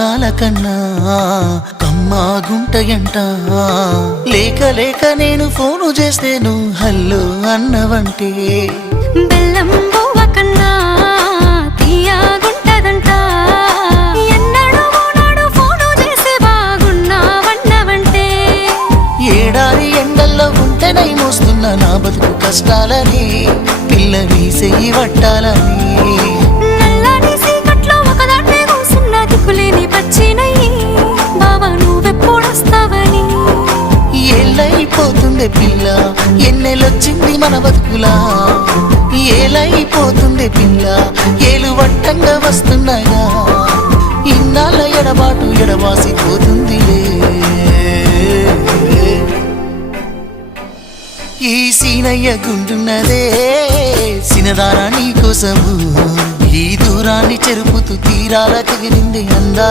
మధురాల కన్నా కమ్మా గుంటయంట. లేక లేక నేను ఫోను చేస్తే నువ్వు హల్లో అన్నవంటే బెల్లం బువ్వ కన్నా తీయగుంటదంట. ఎన్నడూ నాడు ఫోను చేసే బాగున్నావన్నవంటే ఏడాది ఎండల్లో ఉంటేనై మోస్తున్న నా బతుకు కష్టాలని పిల్లని చెయ్యి పట్టాలని. నల్లని సీకట్లో ఒకదాన్నే కూసున్న దిక్కులేని పచ్చినయ్యి బావా నువ్వెప్పుడొస్తావని. ఏళ్ళైపోతుండే పిల్ల ఎన్నెలొచ్చింది మన బతుకులా. ఏలైపోతుండే పిల్ల ఏలు వట్టంగా వస్తున్నాయా. ఇన్నాళ్ళ ఎడబాటు ఎడవాసిపోతుందిలే. ఈ సీనయ్య గుండున్నదే సినదారా నీ కోసము. ఈ దూరాన్ని చెరుపుతూ తీరాల తెగిరింది అందా.